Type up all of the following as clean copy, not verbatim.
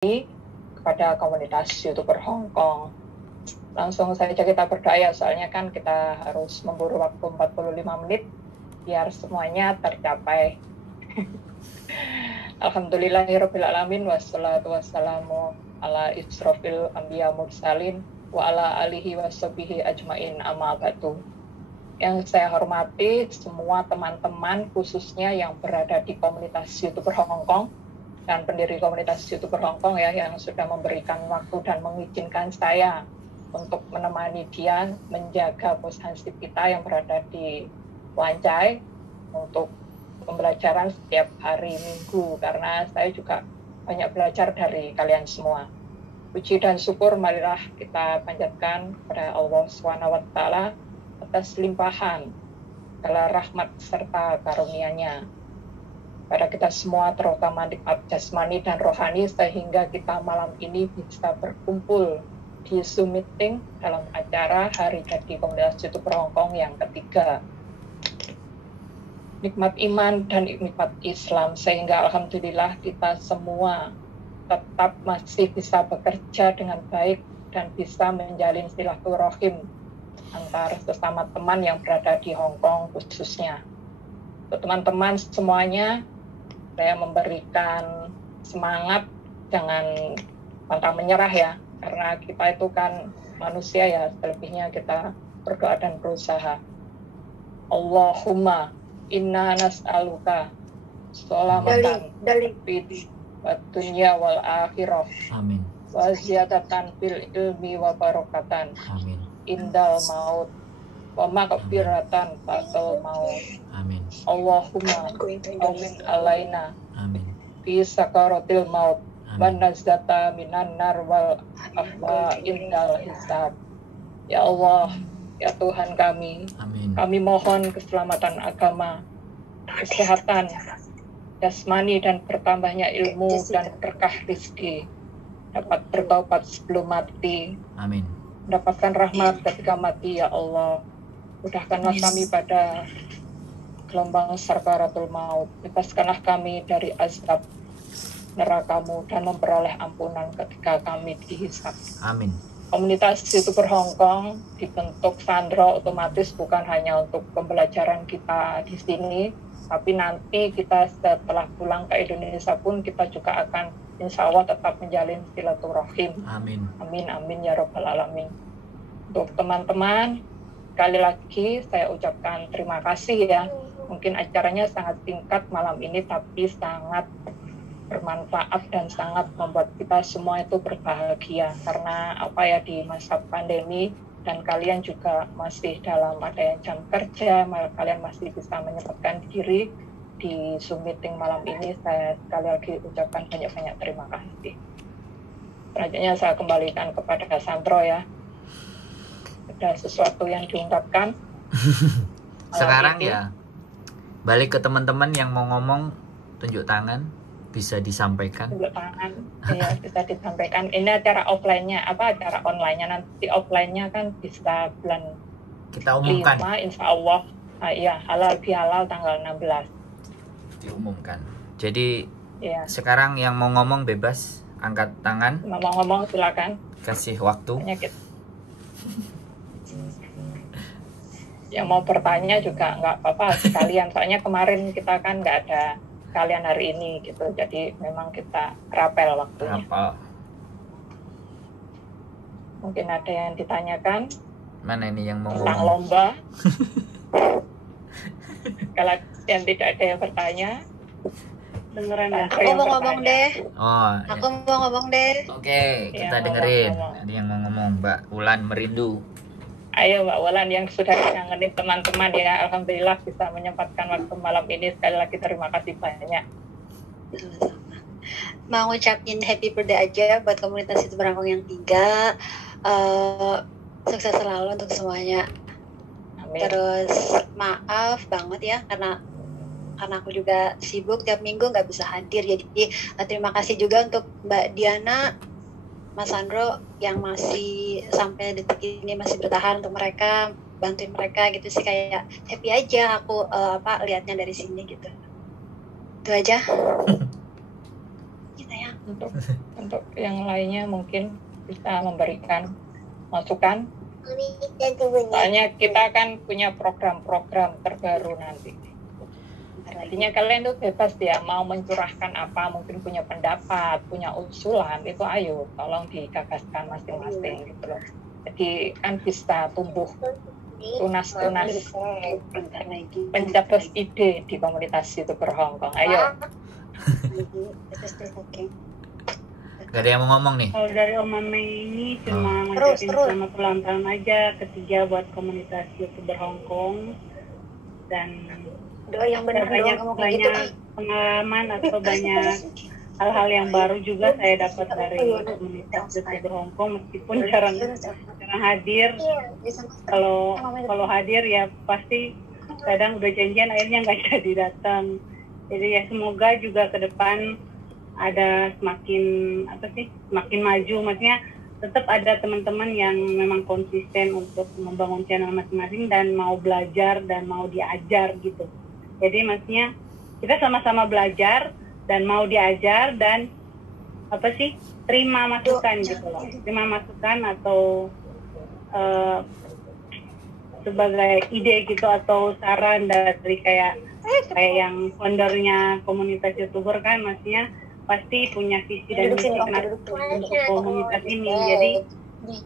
kepada komunitas YouTuber Hong Kong. Langsung saja kita berdoa ya, soalnya kan kita harus memburu waktu 45 menit biar semuanya tercapai. Alhamdulillahirabbil alamin, wassalatu wassalamu ala isrofil anbiya mursalin wa ala alihi washabihi ajmain, amma ba'du. Yang saya hormati semua teman-teman, khususnya yang berada di komunitas YouTuber Hong Kong dan pendiri komunitas YouTuber Hong Kong ya, yang sudah memberikan waktu dan mengizinkan saya untuk menemani dia menjaga posisi kita yang berada di Wan Chai untuk pembelajaran setiap hari Minggu, karena saya juga banyak belajar dari kalian semua. Puji dan syukur marilah kita panjatkan kepada Allah SWT atas limpahan segala rahmat serta karunia-Nya pada kita semua, terutama nikmat jasmani dan rohani, sehingga kita malam ini bisa berkumpul di Zoom meeting dalam acara Hari Jadi Komunitas YouTuber Hong Kong yang ketiga. Nikmat iman dan nikmat Islam, sehingga alhamdulillah kita semua tetap masih bisa bekerja dengan baik dan bisa menjalin silaturahim antar sesama teman yang berada di Hong Kong khususnya. Untuk teman-teman semuanya, saya memberikan semangat, jangan pantang menyerah ya, karena kita itu kan manusia ya, selebihnya kita berdoa dan berusaha. Allahumma inna nas'aluka sholamatan fid dunya wal akhirah. Amin. Wa ziyadatan fil ilmi wa barakatan. Amin. Indal maut wa maghfiratan ba'dal maut. Amin. Allahumma amin alaina Amin. fi sakaratil maut wa nazata minan nar wal afwa indal hisab. Ya Allah, ya Tuhan kami, Amin. kami mohon keselamatan agama, kesehatan jasmani dan bertambahnya ilmu dan berkah rezeki, dapat bertaubat sebelum mati, Amin. mendapatkan rahmat ketika mati. Ya Allah, mudahkanlah kami pada gelombang sakaratul maut, bebaskanlah kami dari azab neraka-Mu dan memperoleh ampunan ketika kami dihisab. Amin. Komunitas YouTuber Hong Kong dibentuk Sandro otomatis bukan hanya untuk pembelajaran kita di sini, tapi nanti kita setelah pulang ke Indonesia pun kita juga akan insya Allah tetap menjalin silaturahim. Amin. Amin, amin ya Rabbal Alamin. Untuk teman-teman, sekali lagi saya ucapkan terima kasih ya. Mungkin acaranya sangat singkat malam ini, tapi sangat bermanfaat dan sangat membuat kita semua itu berbahagia. Karena apa ya, di masa pandemi dan kalian juga masih dalam ada yang jam kerja, kalian masih bisa menyempatkan diri di Zoom meeting malam ini. Saya sekali lagi ucapkan banyak-banyak terima kasih. Selanjutnya saya kembalikan kepada Sandro ya. Ada sesuatu yang diungkapkan? Sekarang ya, balik ke teman-teman yang mau ngomong, tunjuk tangan, bisa disampaikan. Tunjuk tangan, ya bisa disampaikan. Ini acara offline-nya, apa acara online-nya, nanti offline-nya kan bisa bulan Kita umumkan. 5, insya Allah. Iya, halal bihalal tanggal 16. Diumumkan. Jadi Ya. sekarang yang mau ngomong bebas, angkat tangan, Mau ngomong silakan. kasih waktu. Penyakit. Yang mau bertanya juga nggak apa-apa sekalian, soalnya kemarin kita kan nggak ada kalian hari ini gitu, jadi memang kita rapel waktunya. Apa? Mungkin ada yang ditanyakan Mana ini yang mau tentang ngomong? lomba. Kalau yang tidak ada yang bertanya, Dengeran ya. Aku Aku mau ngomong deh. Oh, Aku mau ngomong deh. oke, kita Iya, dengerin. ngomong. Ada yang mau ngomong, Mbak Ulan Merindu. ayo Mbak Wulan yang sudah ngangenin teman-teman ya, alhamdulillah bisa menyempatkan waktu malam ini. Sekali lagi terima kasih banyak. Sama-sama. Mau ngucapin happy birthday aja buat komunitas itu Hong yang 3. Sukses selalu untuk semuanya. Amin. Terus maaf banget ya karena aku juga sibuk tiap minggu nggak bisa hadir. Jadi terima kasih juga untuk Mbak Diana, Mas Sandro yang masih sampai detik ini masih bertahan untuk mereka, bantuin mereka gitu sih. Kayak happy aja aku lihatnya dari sini gitu. Itu aja. Gitu ya. untuk yang lainnya mungkin bisa memberikan masukan. Soalnya kita kan punya program-program terbaru nanti. Artinya kalian tuh bebas ya, mau mencurahkan apa, mungkin punya pendapat, punya usulan, itu ayo tolong digagaskan masing-masing gitu loh. Jadi kan bisa tumbuh tunas-tunas pencetus ide di komunitas YouTuber Hong Kong. Ayo. Gak ada yang mau ngomong nih? Kalau dari Om Mame ini cuma ngucapin selamat ulang tahun aja ketiga buat komunitas YouTuber Hong Kong, dan Doa yang benar, banyak pengalaman atau banyak hal-hal yang baru juga saya dapat dari komunitas YouTuber Hong Kong, meskipun jarang hadir. Kalau hadir ya pasti kadang udah janjian akhirnya nggak jadi datang. Jadi ya semoga juga ke depan ada semakin maju, maksudnya tetap ada teman-teman yang memang konsisten untuk membangun channel masing-masing dan mau belajar dan mau diajar gitu. Jadi maksudnya kita sama-sama belajar dan mau diajar dan terima masukan gitu loh, terima masukan atau sebagai ide gitu atau saran dari kayak yang foundernya komunitas YouTuber kan, maksudnya pasti punya visi dan misi untuk komunitas ini. Jadi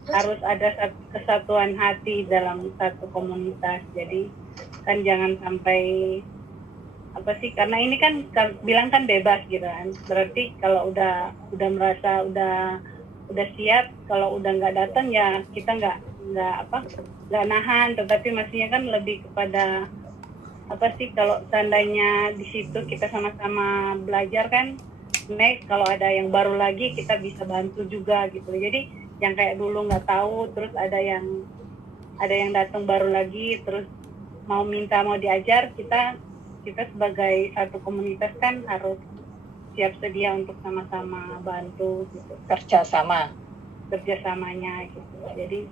harus ada kesatuan hati dalam satu komunitas. Jadi kan jangan sampai karena ini kan bilang kan bebas gitu kan. Berarti kalau udah merasa udah siap, kalau udah nggak datang ya kita nggak nahan, tetapi maksudnya kan lebih kepada kalau seandainya di situ kita sama-sama belajar kan, kalau ada yang baru lagi kita bisa bantu juga gitu. Jadi yang kayak dulu nggak tahu, terus ada yang datang baru lagi, terus mau diajar, kita sebagai satu komunitas kan harus siap sedia untuk sama-sama bantu gitu. Kerjasamanya gitu. Jadi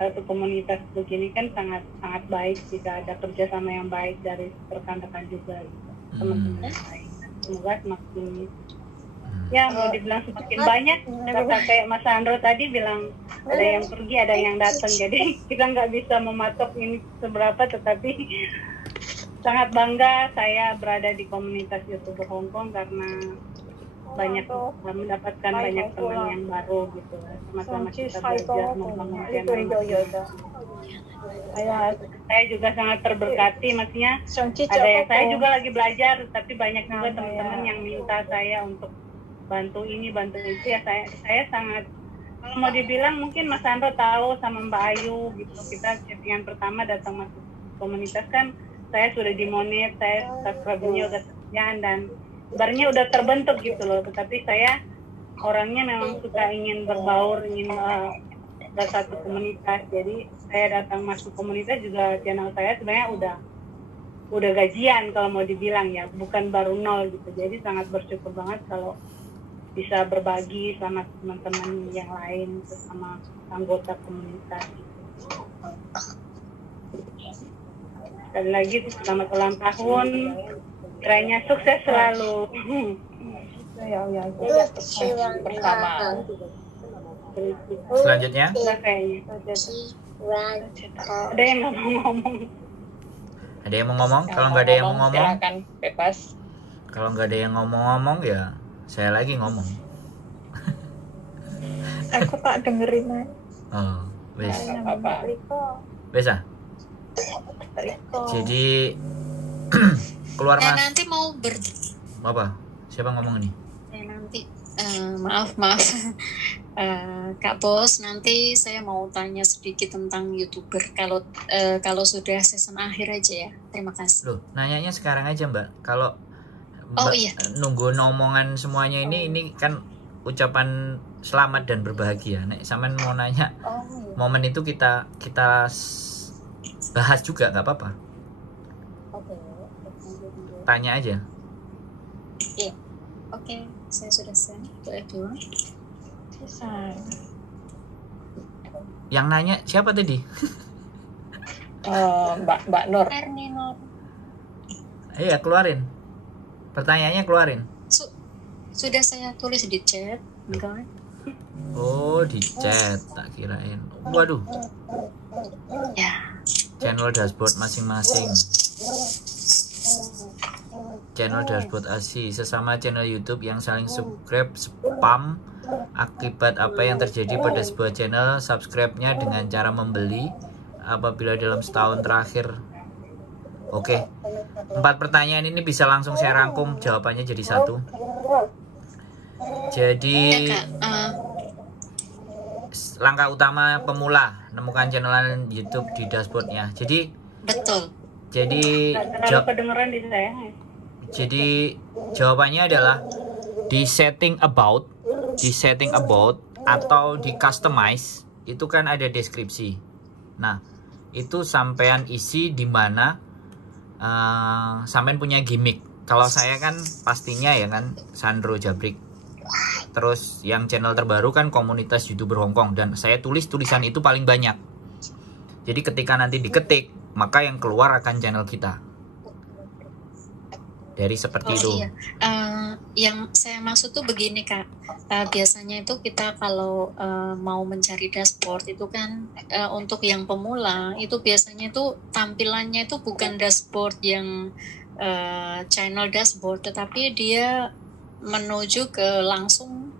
satu komunitas begini kan sangat baik jika ada kerjasama yang baik dari rekan-rekan juga gitu, teman-teman yang lain. Semoga semakin mau dibilang semakin banyak, kata kayak Mas Andro tadi bilang ada yang pergi ada yang datang, jadi kita nggak bisa mematok ini seberapa, tetapi sangat bangga saya berada di komunitas YouTuber Hong Kong karena mendapatkan banyak teman yang baru gitu, sama-sama kita belajar membangun channel. Saya juga sangat terberkati, maksudnya saya juga lagi belajar, tapi banyak juga teman-teman yang minta saya untuk bantu ini bantu itu ya. Saya sangat, kalau mau dibilang mungkin Mas Andro tahu sama Mbak Ayu gitu, kita settingan pertama datang masuk komunitas kan saya sudah dimonet, saya subscribe-nya udah sekian dan sebenarnya udah terbentuk gitu loh, tetapi saya orangnya memang suka ingin berbaur, ingin satu komunitas. Jadi saya datang masuk komunitas juga, channel saya sebenarnya udah gajian kalau mau dibilang ya, bukan baru nol gitu. Jadi sangat bersyukur banget kalau bisa berbagi sama teman-teman yang lain, sama anggota komunitas. Sekali lagi selamat ulang tahun, kiranya sukses selalu. Bersama. Selanjutnya Ada yang nggak mau ngomong? ada yang mau ngomong? Kalau nggak ada yang mau ngomong, silakan bebas. kalau nggak ada yang ngomong ya saya lagi ngomong. Aku tak dengerin. Oh, wes Apa? wes ah. Jadi keluar mas. Nanti mau Apa? Siapa ngomong ini? nanti maaf Kak Bos, nanti saya mau tanya sedikit tentang YouTuber kalau sudah season akhir aja ya. Terima kasih. Loh, nanyanya sekarang aja Mbak. Kalau Mbak iya. nunggu omongan semuanya ini kan ucapan selamat dan berbahagia. Nek sampean mau nanya momen itu kita bahas juga nggak apa-apa. Tanya aja. Iya. Oke, saya sudah send ke Edwin. Yang nanya siapa tadi? Mbak Nur. Ernino. Iya, keluarin. Pertanyaannya keluarin. Sudah saya tulis di chat, enggak? Oh, di chat, tak kirain. Waduh. Ya. Channel dashboard masing-masing. Channel dashboard ASI, sesama channel YouTube yang saling subscribe spam. Akibat apa yang terjadi pada sebuah channel, subscribe-nya dengan cara membeli apabila dalam setahun terakhir. Oke, 4 pertanyaan ini bisa langsung saya rangkum jawabannya jadi satu. Jadi Ya, Kak. langkah utama pemula nemukan channel YouTube di dashboardnya. Betul. Jadi Terlalu kedengeran di saya. jadi jawabannya adalah di setting about atau di customize itu kan ada deskripsi. Nah, itu sampean isi di mana sampean punya gimmick. Kalau saya kan pastinya ya kan Sandro Jabrik. Terus yang channel terbaru kan komunitas YouTuber Hongkong, dan saya tulis tulisan itu paling banyak. Jadi ketika nanti diketik, maka yang keluar akan channel kita. Dari seperti itu. Iya. Yang saya maksud tuh begini, Kak. Biasanya itu kita kalau mau mencari dashboard itu kan untuk yang pemula itu biasanya itu tampilannya itu bukan dashboard yang channel dashboard, tetapi dia menuju ke langsung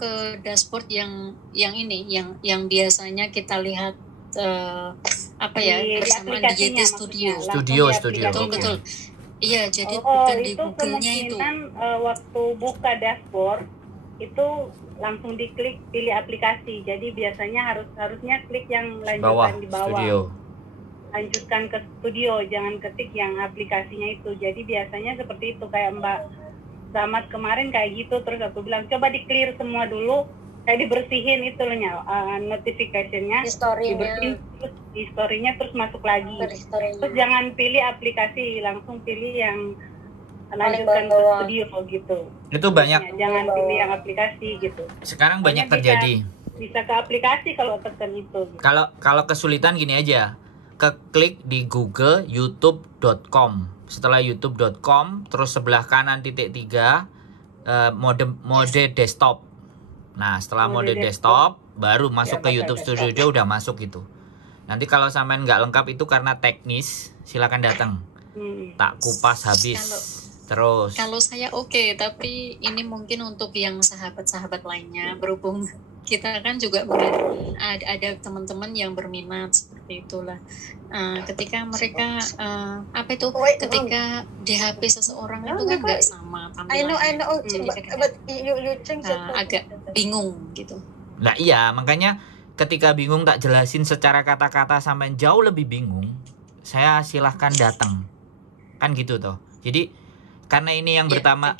ke dashboard yang ini yang biasanya kita lihat bersama di YT Studio. Betul. Iya, jadi bukan di Google-nya itu. Waktu buka dashboard itu langsung diklik pilih aplikasi. Jadi biasanya harusnya klik yang lanjutan di bawah. Studio. Lanjutkan ke studio, jangan ketik yang aplikasinya itu. Jadi biasanya seperti itu, kayak Mbak Damat kemarin kayak gitu. Terus aku bilang coba di clear semua dulu, kayak dibersihin itu loh notification-nya, dibersihin terus di story-nya, terus masuk lagi. Terus jangan pilih aplikasi, langsung pilih yang lanjutkan ke studio gitu. Itu banyak. Jangan pilih yang aplikasi gitu. Sekarang banyak terjadi. Bisa ke aplikasi kalau tekan itu. Gitu. Kalau kesulitan gini aja, klik di Google youtube.com. Setelah youtube.com, terus sebelah kanan titik 3 mode desktop. Nah, setelah mode desktop baru masuk ke YouTube Studio, dia udah masuk gitu. Nanti kalau sampean nggak lengkap itu karena teknis, silakan datang. Tak kupas habis. Terus. Kalau saya oke, tapi ini mungkin untuk yang sahabat-sahabat lainnya, berhubung kita kan juga ada teman-teman yang berminat seperti itulah. Ketika mereka ketika di HP seseorang itu kan nggak sama tampilannya, jadi agak bingung gitu. Nah iya, makanya ketika bingung tak jelasin secara kata-kata sampai jauh lebih bingung, saya silahkan datang, kan gitu toh. Jadi karena ini yang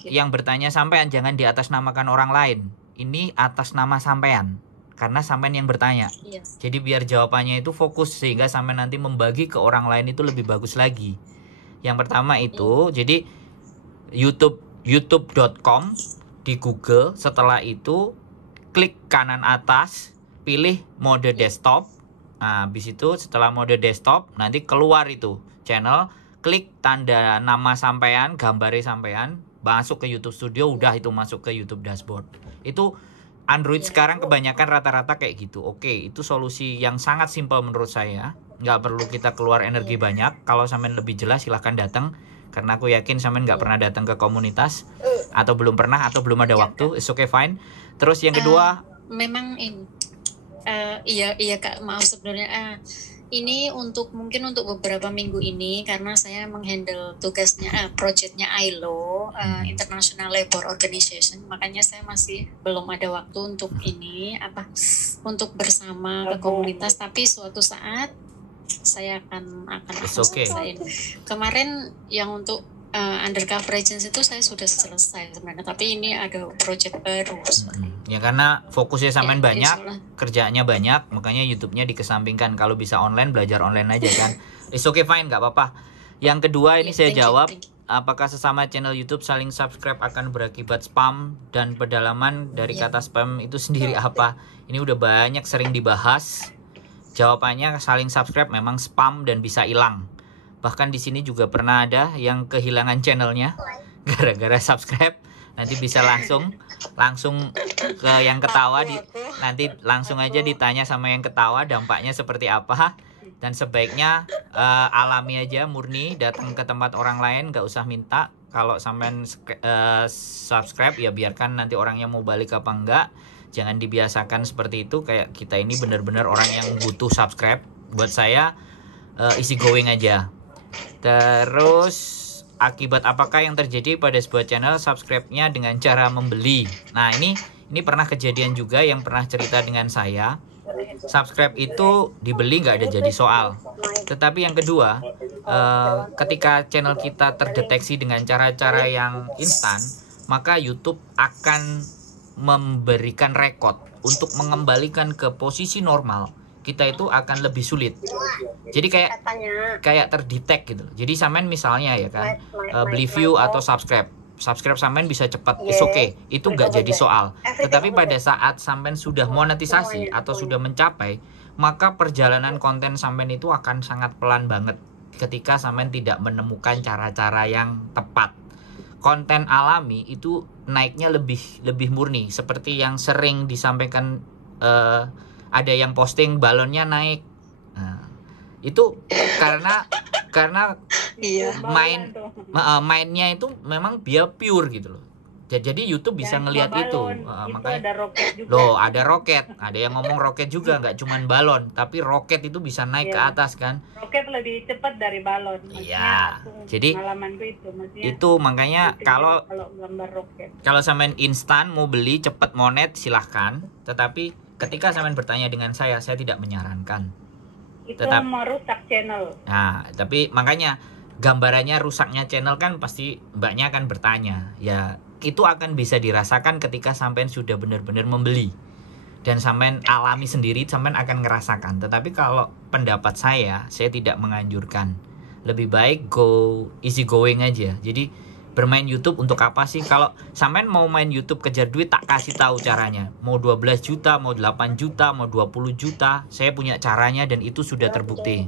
yang bertanya sampean, jangan di atas namakan orang lain. Ini atas nama sampean, karena sampean yang bertanya. Jadi biar jawabannya itu fokus, sehingga sampean nanti membagi ke orang lain itu lebih bagus lagi. Yang pertama itu, jadi youtube.com di Google. Setelah itu klik kanan atas, pilih mode desktop. Nah, habis itu setelah mode desktop nanti keluar itu channel, klik tanda nama sampean, gambarnya sampean, masuk ke YouTube Studio, udah itu masuk ke YouTube dashboard. Itu Android sekarang kebanyakan rata-rata kayak gitu. Oke, itu solusi yang sangat simpel menurut saya. Nggak perlu kita keluar energi banyak. Kalau sampean lebih jelas silahkan datang, karena aku yakin sampean nggak pernah datang ke komunitas, atau belum pernah, atau belum ada waktu. It's okay, fine. Terus yang kedua, memang ini iya Kak, maaf sebenarnya ini mungkin untuk beberapa minggu ini, karena saya menghandle tugasnya projectnya ILO, International Labour Organization, makanya saya masih belum ada waktu untuk untuk bersama ke komunitas. Tapi suatu saat saya akan selesaiin. Kemarin yang untuk undercover agency itu saya sudah selesai sebenarnya, tapi ini ada project baru. Ya karena fokusnya sampean banyak, kerjaannya banyak, makanya YouTube-nya dikesampingkan. Kalau bisa online, belajar online aja kan. It's okay, fine, nggak apa-apa. Yang kedua ini saya jawab, apakah sesama channel YouTube saling subscribe akan berakibat spam, dan pedalaman dari kata spam itu sendiri apa? Ini udah banyak sering dibahas. Jawabannya saling subscribe memang spam dan bisa hilang. Bahkan di sini juga pernah ada yang kehilangan channelnya gara-gara subscribe. Nanti bisa langsung ke yang ketawa nanti langsung aja ditanya sama yang ketawa dampaknya seperti apa. Dan sebaiknya alami aja, murni, datang ke tempat orang lain, nggak usah minta. Kalau sampean subscribe ya biarkan nanti orangnya mau balik apa enggak. Jangan dibiasakan seperti itu. Kayak kita ini benar-benar orang yang butuh subscribe. Buat saya easy going aja. Terus akibat apakah yang terjadi pada sebuah channel subscribe-nya dengan cara membeli? Nah ini pernah kejadian juga yang pernah cerita dengan saya. Subscribe itu dibeli nggak ada jadi soal. Tetapi yang kedua, ketika channel kita terdeteksi dengan cara-cara yang instan, maka YouTube akan memberikan rekod untuk mengembalikan ke posisi normal. Kita itu akan lebih sulit. Jadi kayak terdetek gitu. Jadi sampean misalnya ya kan, beli view atau subscribe sampean bisa cepat, it's okay, itu nggak jadi soal. Tetapi pada saat sampean sudah monetisasi atau sudah mencapai, maka perjalanan konten sampean itu akan sangat pelan banget ketika sampean tidak menemukan cara-cara yang tepat. Konten alami itu naiknya lebih murni, seperti yang sering disampaikan, ada yang posting balonnya naik. Nah, itu karena mainnya itu memang dia pure gitu loh. Jadi YouTube bisa ngelihat itu. Makanya ada roket. Ada yang ngomong roket juga, nggak cuman balon, tapi roket itu bisa naik ke atas kan. Roket lebih cepat dari balon. Iya. Jadi itu makanya kalau sampean instan mau beli cepet monet silahkan. Tetapi ketika sampean bertanya dengan saya tidak menyarankan. Itu merusak channel. Nah, tapi makanya gambarannya rusaknya channel kan pasti mbaknya akan bertanya. Ya, itu akan bisa dirasakan ketika sampean sudah benar-benar membeli. Dan sampean alami sendiri, sampean akan ngerasakan. Tetapi kalau pendapat saya tidak menganjurkan. Lebih baik easy going aja. Jadi bermain YouTube untuk apa sih? Kalau sampean mau main YouTube kejar duit, tak kasih tahu caranya. Mau 12 juta, mau 8 juta, mau 20 juta, saya punya caranya dan itu sudah terbukti.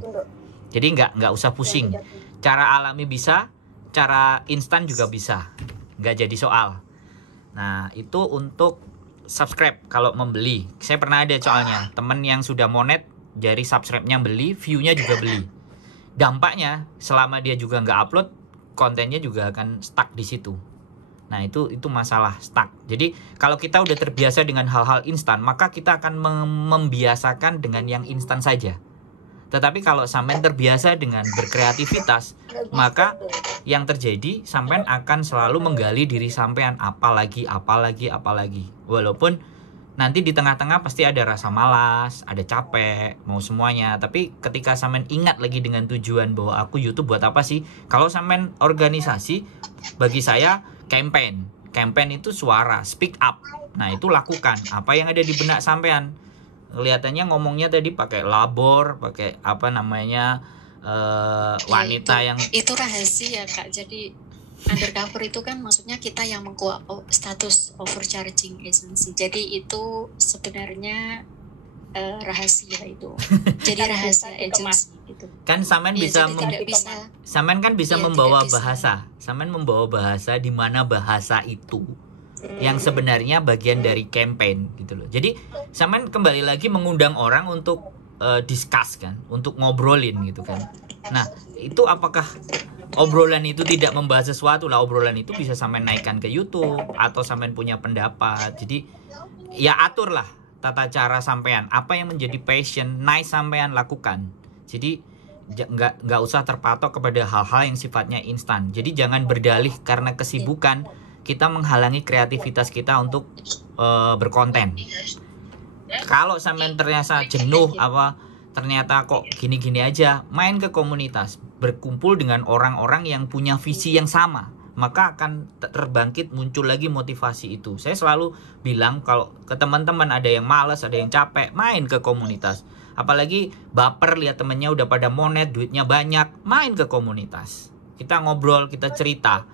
Jadi nggak usah pusing. Cara alami bisa, cara instan juga bisa. Nggak jadi soal. Nah, itu untuk subscribe kalau membeli. Saya pernah ada soalnya, temen yang sudah monet, dari subscribe-nya beli, view-nya juga beli. Dampaknya, selama dia juga nggak upload, kontennya juga akan stuck di situ. Nah, itu masalah stuck. Jadi, kalau kita udah terbiasa dengan hal-hal instan, maka kita akan membiasakan dengan yang instan saja. Tetapi kalau sampean terbiasa dengan berkreativitas, maka yang terjadi sampean akan selalu menggali diri sampean, apalagi. Walaupun nanti di tengah-tengah pasti ada rasa malas, ada capek, mau semuanya. Tapi ketika sampean ingat lagi dengan tujuan bahwa aku YouTube buat apa sih? Kalau sampean organisasi, bagi saya campaign. Campaign itu suara, speak up. Nah, itu lakukan. Apa yang ada di benak sampean. Kelihatannya ngomongnya tadi pakai labor, pakai wanita yang... Itu rahasia, Kak. Jadi undercover itu kan maksudnya kita yang status overcharging agency. Jadi itu sebenarnya rahasia itu. Jadi rahasia agency itu. Kan sampean bisa sampean kan bisa membawa bahasa. Sampean membawa bahasa di mana bahasa itu yang sebenarnya bagian dari campaign gitu loh. Jadi sampean kembali lagi mengundang orang untuk discuss kan, untuk ngobrolin gitu kan. Nah, itu apakah obrolan itu tidak membahas sesuatu lah, obrolan itu bisa sampean naikkan ke YouTube atau sampean punya pendapat. Jadi ya aturlah tata cara sampean, apa yang menjadi passion, nice sampean lakukan. Jadi nggak usah terpatok kepada hal-hal yang sifatnya instan. Jadi jangan berdalih karena kesibukan kita menghalangi kreativitas kita untuk berkonten. Kalau sampean ternyata jenuh ternyata kok gini-gini aja, main ke komunitas, berkumpul dengan orang-orang yang punya visi yang sama, maka akan terbangkit, muncul lagi motivasi itu. Saya selalu bilang kalau ke teman-teman ada yang malas, ada yang capek, main ke komunitas. Apalagi baper lihat temennya udah pada monet, duitnya banyak, main ke komunitas. Kita ngobrol, kita cerita,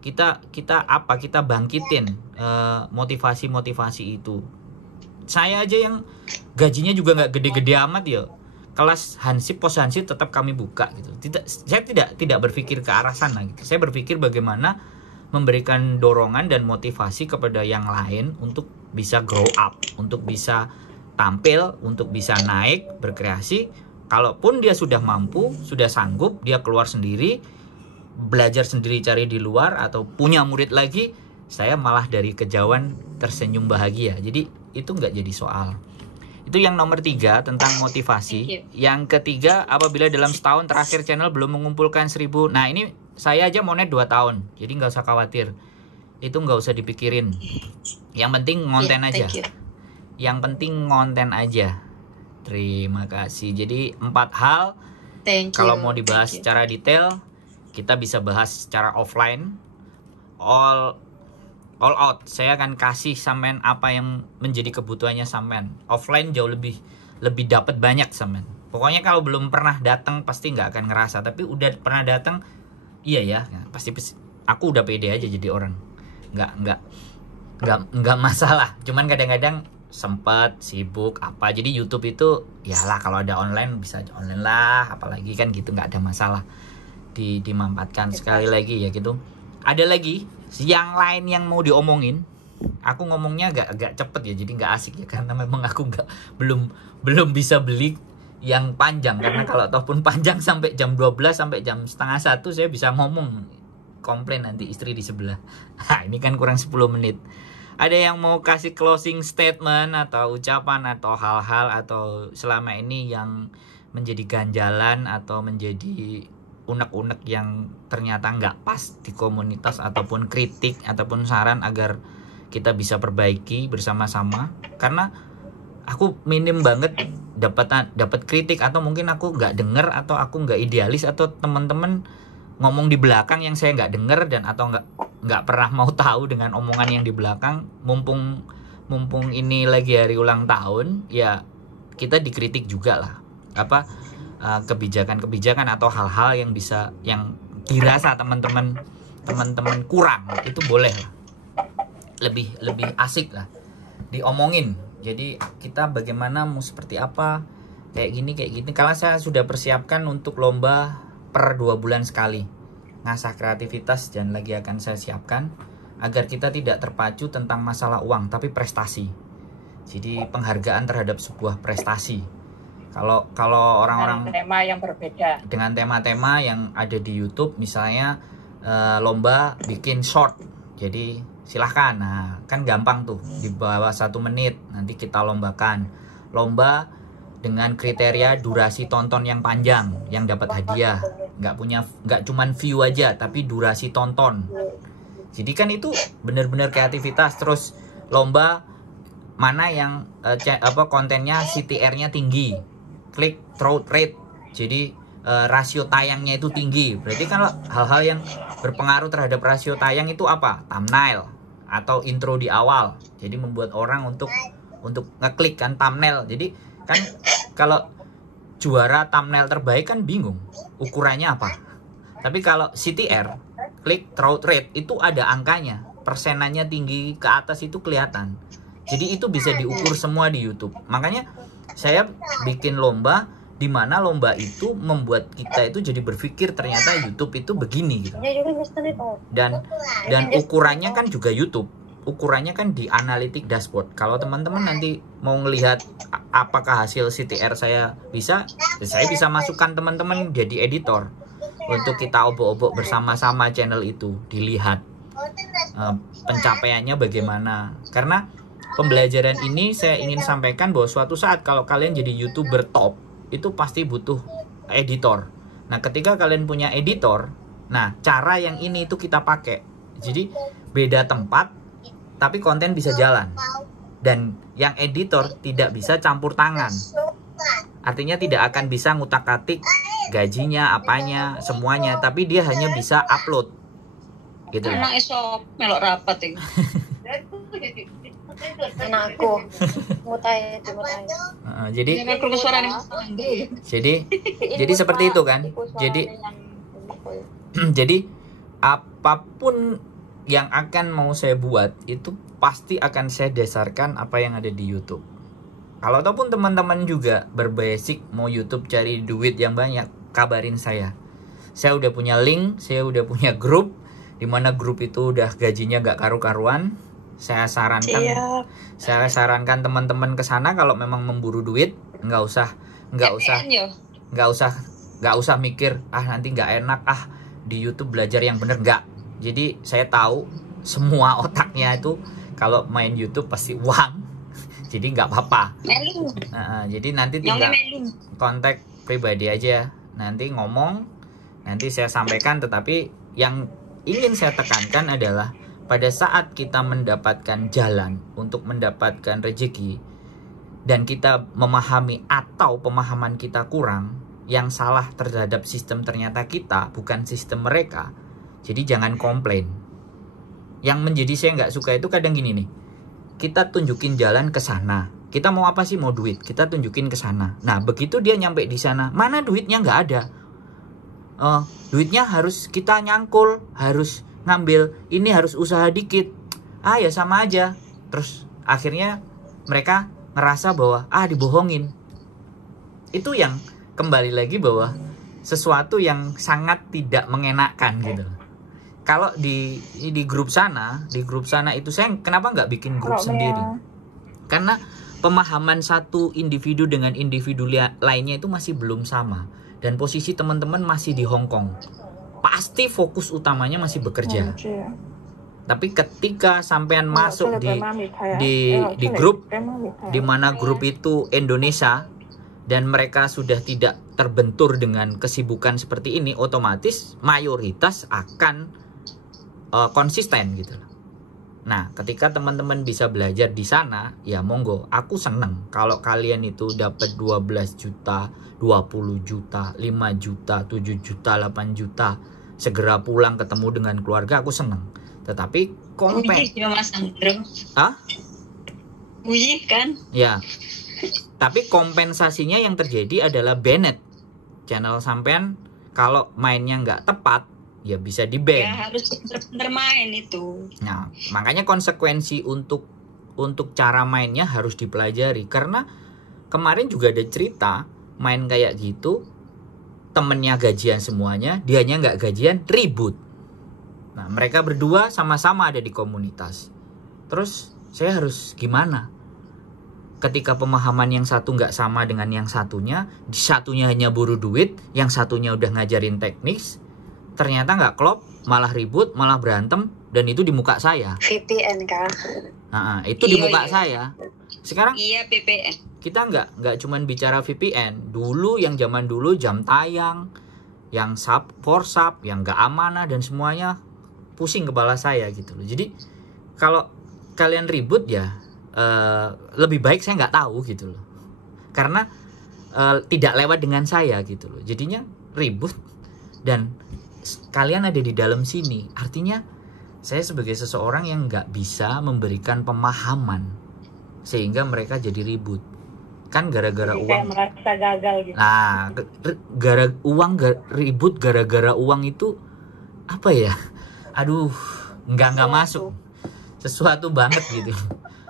kita bangkitin motivasi-motivasi itu. Saya aja yang gajinya juga nggak gede-gede amat ya, kelas hansip, pos hansip tetap kami buka gitu. Saya tidak berpikir ke arah sana gitu. Saya berpikir bagaimana memberikan dorongan dan motivasi kepada yang lain untuk bisa grow up, untuk bisa tampil, untuk bisa naik, berkreasi. Kalaupun dia sudah mampu, sudah sanggup, dia keluar sendiri, belajar sendiri cari di luar, atau punya murid lagi, saya malah dari kejauhan tersenyum bahagia. Jadi itu nggak jadi soal. Itu yang nomor 3 tentang motivasi. Yang ketiga, apabila dalam setahun terakhir channel belum mengumpulkan 1000. Nah ini saya aja mau net 2 tahun, jadi nggak usah khawatir. Itu nggak usah dipikirin. Yang penting konten aja. Yang penting konten aja. Terima kasih. Jadi 4 hal. Kalau mau dibahas secara detail, kita bisa bahas secara offline. All out. Saya akan kasih sampean apa yang menjadi kebutuhannya sampean. Offline jauh lebih dapat banyak sampean. Pokoknya kalau belum pernah datang pasti nggak akan ngerasa. Tapi udah pernah datang, iya ya, pasti aku udah pede aja jadi orang. Nggak masalah. Cuman kadang-kadang sempat sibuk apa, jadi YouTube itu yalah kalau ada online bisa online lah, apalagi kan gitu, nggak ada masalah dimanfaatkan. Sekali lagi ya gitu. Ada lagi yang lain yang mau diomongin, aku ngomongnya agak cepet ya, jadi nggak asik ya, karena memang aku belum bisa beli yang panjang, karena kalau ataupun panjang sampai jam 12 sampai jam setengah 1 saya bisa ngomong, komplain nanti istri di sebelah. Nah ini kan kurang 10 menit. Ada yang mau kasih closing statement atau ucapan atau hal-hal atau selama ini yang menjadi ganjalan atau menjadi unek-unek yang ternyata nggak pas di komunitas, ataupun kritik ataupun saran agar kita bisa perbaiki bersama-sama? Karena aku minim banget dapat kritik, atau mungkin aku nggak denger, atau aku nggak idealis, atau teman-teman ngomong di belakang yang saya nggak denger, dan atau nggak pernah mau tahu dengan omongan yang di belakang. Mumpung ini lagi hari ulang tahun ya, kita dikritik juga lah, kebijakan-kebijakan atau hal-hal yang dirasa teman-teman kurang, itu boleh lah, lebih asik lah diomongin. Jadi kita bagaimana mau seperti apa, kayak gini. Kalau saya sudah persiapkan untuk lomba per 2 bulan sekali, ngasah kreativitas, dan lagi akan saya siapkan agar kita tidak terpacu tentang masalah uang, tapi prestasi. Jadi penghargaan terhadap sebuah prestasi. Kalau orang-orang tema yang berbeda dengan tema-tema yang ada di YouTube, misalnya lomba bikin short, jadi silahkan. Nah kan gampang tuh, di bawah 1 menit nanti kita lombakan. Lomba dengan kriteria durasi tonton yang panjang, yang dapat hadiah. Nggak cuman view aja, tapi durasi tonton. Jadi kan itu benar-benar kreativitas. Terus lomba mana yang kontennya CTR-nya tinggi, click through rate, jadi rasio tayangnya itu tinggi. Berarti kan hal-hal yang berpengaruh terhadap rasio tayang itu apa? Thumbnail atau intro di awal. Jadi membuat orang untuk ngeklik kan thumbnail. Jadi kan kalau juara thumbnail terbaik kan bingung ukurannya apa. Tapi kalau CTR, click through rate, itu ada angkanya, persenannya tinggi ke atas itu kelihatan. Jadi itu bisa diukur semua di YouTube. Makanya saya bikin lomba, di mana lomba itu membuat kita itu jadi berpikir ternyata YouTube itu begini gitu. Dan ukurannya kan juga YouTube. Ukurannya kan di analytic dashboard. Kalau teman-teman nanti mau ngelihat apakah hasil CTR saya bisa masukkan teman-teman jadi editor untuk kita obok-obok bersama-sama channel itu, dilihat pencapaiannya bagaimana. Karena pembelajaran ini saya ingin sampaikan bahwa suatu saat kalau kalian jadi YouTuber top, itu pasti butuh editor. Nah ketika kalian punya editor, nah cara yang ini itu kita pakai. Jadi beda tempat tapi konten bisa jalan, dan yang editor tidak bisa campur tangan, artinya tidak akan bisa ngutak-atik gajinya, apanya, semuanya, tapi dia hanya bisa upload gitu. Anak iso melok rapat itu. Anakku mutai. Jadi seperti itu kan. Jadi apapun yang akan mau saya buat itu pasti akan saya dasarkan apa yang ada di YouTube. Kalau ataupun teman-teman juga berbasic mau YouTube cari duit yang banyak, kabarin saya. Saya udah punya link, saya udah punya grup dimana grup itu udah gajinya nggak karu-karuan. Saya sarankan teman-teman ke sana kalau memang memburu duit, nggak usah mikir nanti nggak enak di YouTube belajar yang bener, nggak. Jadi saya tahu semua otaknya itu kalau main YouTube pasti uang, jadi nggak apa-apa. Jadi nanti tinggal kontak pribadi aja, nanti ngomong, nanti saya sampaikan. Tetapi yang ingin saya tekankan adalah pada saat kita mendapatkan jalan untuk mendapatkan rezeki dan kita memahami atau pemahaman kita kurang, yang salah terhadap sistem ternyata kita, bukan sistem mereka. Jadi jangan komplain. Yang menjadi saya nggak suka itu kadang gini nih, kita tunjukin jalan ke sana. Kita mau apa sih? Mau duit, kita tunjukin ke sana. Nah begitu dia nyampe di sana, mana duitnya? Nggak ada. Duitnya harus kita nyangkul, harus ngambil, ini harus usaha dikit. Ya sama aja. Terus akhirnya mereka ngerasa bahwa dibohongin. Itu yang kembali lagi bahwa sesuatu yang sangat tidak mengenakan gitu. Kalau di grup sana itu saya kenapa nggak bikin grup sendiri? Karena pemahaman satu individu dengan individu lainnya itu masih belum sama, dan posisi teman-teman masih di Hong Kong. Pasti fokus utamanya masih bekerja. Tapi ketika sampean masuk di grup, di mana grup itu Indonesia, dan mereka sudah tidak terbentur dengan kesibukan seperti ini, otomatis mayoritas akan konsisten gitu. Nah, ketika teman-teman bisa belajar di sana, ya monggo, aku seneng kalau kalian itu dapat 12 juta, 20 juta, 5 juta, 7 juta, 8 juta, segera pulang ketemu dengan keluarga, aku seneng. Tetapi kan? Ya. Tapi kompensasinya yang terjadi adalah banned. Channel sampean kalau mainnya nggak tepat, ya bisa di-ban. Ya harus bener-bener main itu. Nah, makanya konsekuensi untuk cara mainnya harus dipelajari. Karena kemarin juga ada cerita main kayak gitu, temennya gajian semuanya, dianya nggak gajian, ribut. Nah, mereka berdua sama-sama ada di komunitas. Terus saya harus gimana? Ketika pemahaman yang satu nggak sama dengan yang satunya hanya buru duit, yang satunya udah ngajarin teknis, ternyata nggak klop, malah ribut, malah berantem, dan itu di muka saya. VPN kah? Itu di muka saya. Sekarang VPN. Kita nggak cuman bicara VPN. Dulu yang zaman dulu jam tayang, yang forsap, yang nggak amanah dan semuanya pusing kepala saya gitu loh. Jadi kalau kalian ribut ya lebih baik saya nggak tahu gitu loh, karena tidak lewat dengan saya gitu loh. Jadinya ribut dan kalian ada di dalam sini, artinya saya sebagai seseorang yang nggak bisa memberikan pemahaman sehingga mereka jadi ribut kan gara-gara uang. Kayak merasa gagal gitu. Nah, ribut gara-gara uang itu apa ya? Aduh, nggak masuk, sesuatu banget gitu.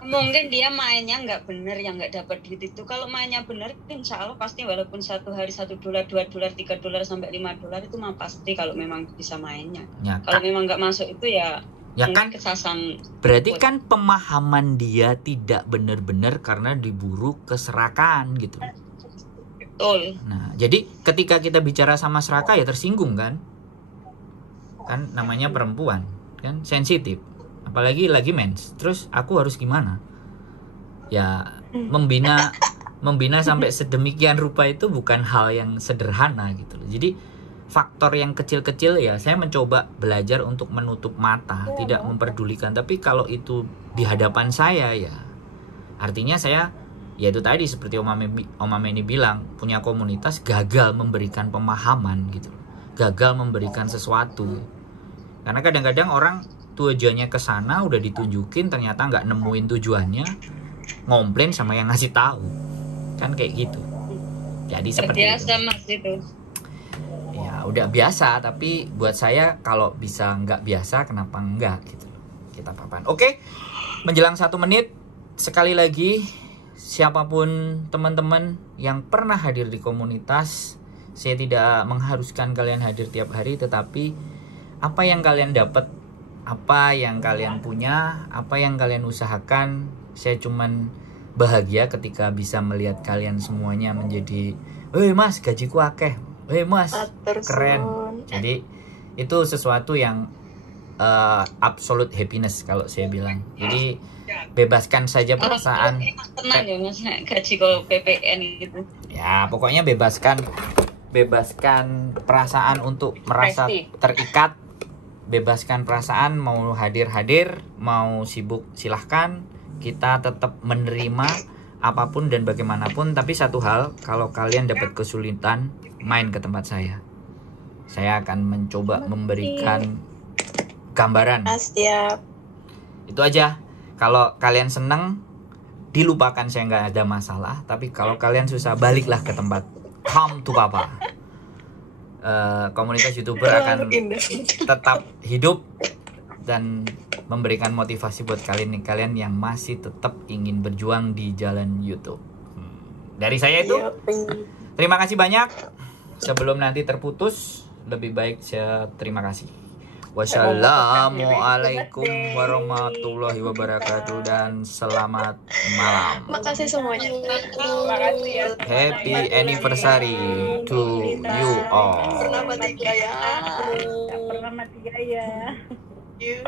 Mungkin dia mainnya nggak bener, yang nggak dapat duit itu. Kalau mainnya bener, insya Allah pasti walaupun satu hari $1, $2, $3 sampai $5 itu mah pasti kalau memang bisa mainnya. Ya, kalau memang nggak masuk itu ya kan kesasang. Berarti kan pemahaman dia tidak benar-benar karena diburu keserakan gitu. Betul. Nah, jadi ketika kita bicara sama serakah ya tersinggung kan? Kan namanya perempuan, kan sensitif. Apalagi lagi mens. Terus aku harus gimana? Ya membina sampai sedemikian rupa itu bukan hal yang sederhana gitu loh. Jadi faktor yang kecil-kecil ya saya mencoba belajar untuk menutup mata, tidak memperdulikan. Tapi kalau itu di hadapan saya ya artinya saya ya itu tadi seperti Om Meni bilang, punya komunitas gagal memberikan pemahaman gitu. Gagal memberikan sesuatu. Karena kadang-kadang orang tujuannya ke sana udah ditunjukin ternyata nggak nemuin tujuannya, ngomplain sama yang ngasih tahu, kan kayak gitu. Jadi seperti biasa itu. Mas itu. Ya udah biasa, tapi buat saya kalau bisa nggak biasa kenapa enggak gitu kita papan. Oke, menjelang 1 menit sekali lagi siapapun teman-teman yang pernah hadir di komunitas, saya tidak mengharuskan kalian hadir tiap hari, tetapi apa yang kalian dapat apa yang kalian punya, apa yang kalian usahakan. Saya cuman bahagia ketika bisa melihat kalian semuanya menjadi, "Hei mas, gajiku akeh. Hei mas, keren." Jadi itu sesuatu yang absolute happiness kalau saya bilang. Jadi bebaskan saja perasaan. Tenang ya mas, gaji kalau PPN gitu. Ya pokoknya bebaskan perasaan untuk merasa terikat. Bebaskan perasaan, mau hadir, mau sibuk silahkan. Kita tetap menerima apapun dan bagaimanapun. Tapi satu hal, kalau kalian dapat kesulitan, main ke tempat saya. Saya akan mencoba memberikan gambaran. Siap. Itu aja. Kalau kalian seneng, dilupakan, saya nggak ada masalah. Tapi kalau kalian susah, baliklah ke tempat. Come to Papa. Komunitas YouTuber akan tetap hidup dan memberikan motivasi buat kalian yang masih tetap ingin berjuang di jalan YouTube. Dari saya itu, terima kasih banyak. Sebelum nanti terputus, lebih baik saya terima kasih. Wassalamualaikum warahmatullahi wabarakatuh dan selamat malam. Makasih semuanya. Makasih ya. Happy anniversary to you all. Pernah mati gaya. Tak pernah mati gaya. You.